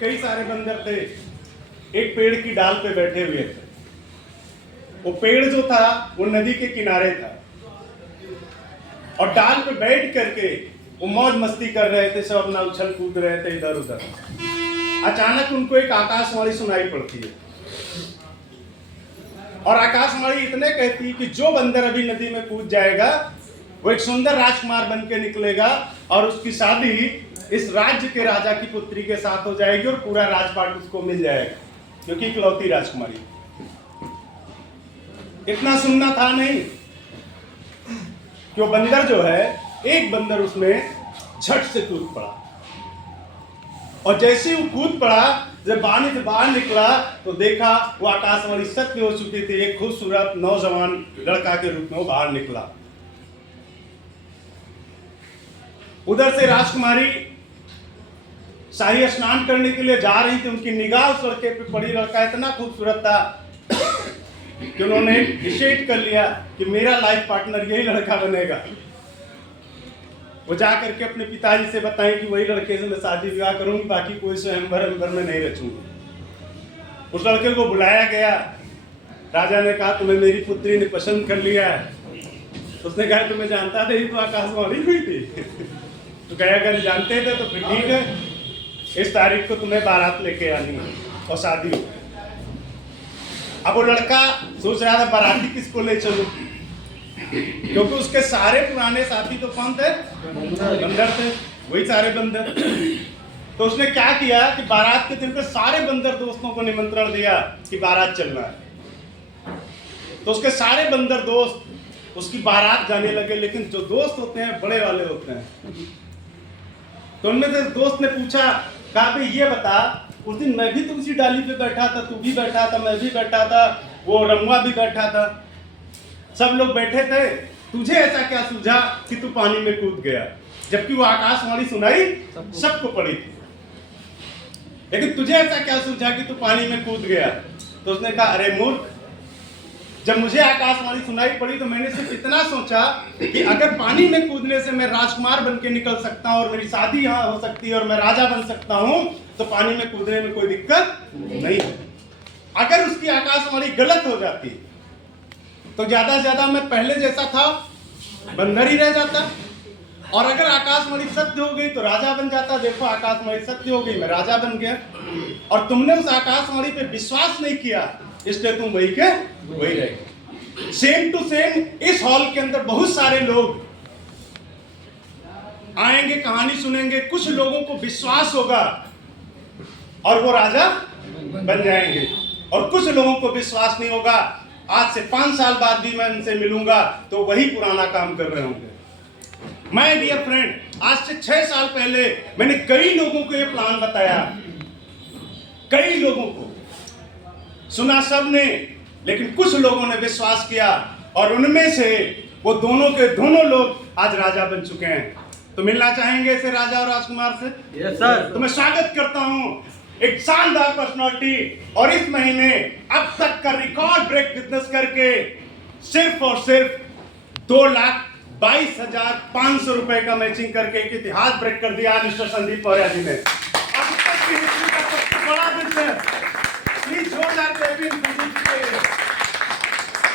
कई सारे बंदर थे, एक पेड़ की डाल पे बैठे हुए थे। वो पेड़ जो था वो नदी के किनारे था और डाल पे बैठ करके वो मौज मस्ती कर रहे थे, सब अपना उछल कूद रहे थे इधर उधर। अचानक उनको एक आकाशवाणी सुनाई पड़ती है और आकाशवाणी इतने कहती है कि जो बंदर अभी नदी में कूद जाएगा वो एक सुंदर राजकुमार बन के निकलेगा और उसकी शादी इस राज्य के राजा की पुत्री के साथ हो जाएगी और पूरा राजपाट उसको मिल जाएगा, क्योंकि इकलौती राजकुमारी। इतना सुनना था नहीं कि वो बंदर जो है, एक बंदर उसमें झट से कूद पड़ा और जैसे वो कूद पड़ा, जब पानी से बाहर निकला तो देखा वो आकाशवाणी सत्य हो चुकी थी। एक खूबसूरत नौजवान लड़का के रूप में वो बाहर निकला। उधर से राजकुमारी शाही स्नान करने के लिए जा रही थी, उनकी निगाह उस लड़के पे पड़ी। लड़का इतना खूबसूरत था कि उन्होंने डिसाइड कर लिया कि मेरा लाइफ पार्टनर यही लड़का बनेगा। वो जा करके अपने पिताजी से बताएं कि वही लड़के से मैं शादी विवाह करूंगी, बाकी कोई स्वयंवर में नहीं रचूंगी। उस लड़के को बुलाया गया। राजा ने कहा तुम्हें मेरी पुत्री ने पसंद कर लिया है। उसने कहा तुम्हें जानता था, ही तो आकाशवाणी हुई थी। तो कहा अगर जानते थे तो फिर ठीक है, इस तारीख को तुम्हें बारात लेके आनी है और शादी हो। अब वो लड़का सोच रहा था बाराती किसको ले चलूं, क्योंकि उसके सारे पुराने साथी तो कौन थे, बंदर थे, वही सारे बंदर। तो उसने क्या किया कि बारात के दिन पे सारे बंदर दोस्तों को निमंत्रण दिया कि बारात चलना है। तो उसके सारे बंदर दोस्त उसकी बारात जाने लगे, लेकिन जो दोस्त होते हैं बड़े वाले होते हैं। तो उनमें से दोस्त ने पूछा, कहा भाई ये बता, उस दिन मैं भी तुमसी डाली पे बैठा था, तू भी बैठा था, मैं भी बैठा था, वो रमुआ भी बैठा था, सब लोग बैठे थे, तुझे ऐसा क्या सूझा कि तू पानी में कूद गया? जबकि वो आकाशवाणी सुनाई सबको पड़ी थी, लेकिन तुझे ऐसा क्या सूझा कि तू पानी में कूद गया? तो उसने कहा अरे मूर्ख, जब मुझे आकाशवाणी सुनाई पड़ी तो मैंने सिर्फ इतना सोचा कि अगर पानी में कूदने से मैं राजकुमार बन के निकल सकता हूं और मेरी शादी यहाँ हो सकती है और मैं राजा बन सकता हूं, तो पानी में कूदने में कोई दिक्कत नहीं है। अगर उसकी आकाशवाणी गलत हो जाती तो ज्यादा से ज्यादा मैं पहले जैसा था बंदर ही रह जाता, और अगर आकाशवाणी सत्य हो गई तो राजा बन जाता। देखो आकाशवाणी सत्य हो गई, मैं राजा बन गया, और तुमने उस आकाशवाणी पे विश्वास नहीं किया, इसलिए तुम वही के वही रह गए। सेम टू सेम इस हॉल के अंदर बहुत सारे लोग आएंगे, कहानी सुनेंगे, कुछ लोगों को विश्वास होगा और वो राजा बन जाएंगे, और कुछ लोगों को विश्वास नहीं होगा। आज से 5 साल बाद भी मैं उनसे मिलूंगा तो वही पुराना काम कर रहे होंगे। मैं डियर फ्रेंड, आज से 6 साल पहले मैंने कई लोगों को ये प्लान बताया, कई लोगों को सुना सबने, लेकिन कुछ लोगों ने विश्वास किया, और उनमें से वो दोनों के दोनों लोग आज राजा बन चुके हैं। तो मिलना चाहेंगे ऐसे राजा और राजकुमार से? Yes sir. तो मैं स्वागत करता हूं एक शानदार पर्सनालिटी, और इस महीने अब तक का रिकॉर्ड ब्रेक बिजनेस करके सिर्फ और सिर्फ 2,22,500 रुपए का मैचिंग करके एक इतिहास ब्रेक कर दिया मिस्टर संदीप मौर्य जी ने। अब तक की हिस्ट्री का सबसे बड़ा बिजनेस। प्लीज जोरदार तालियां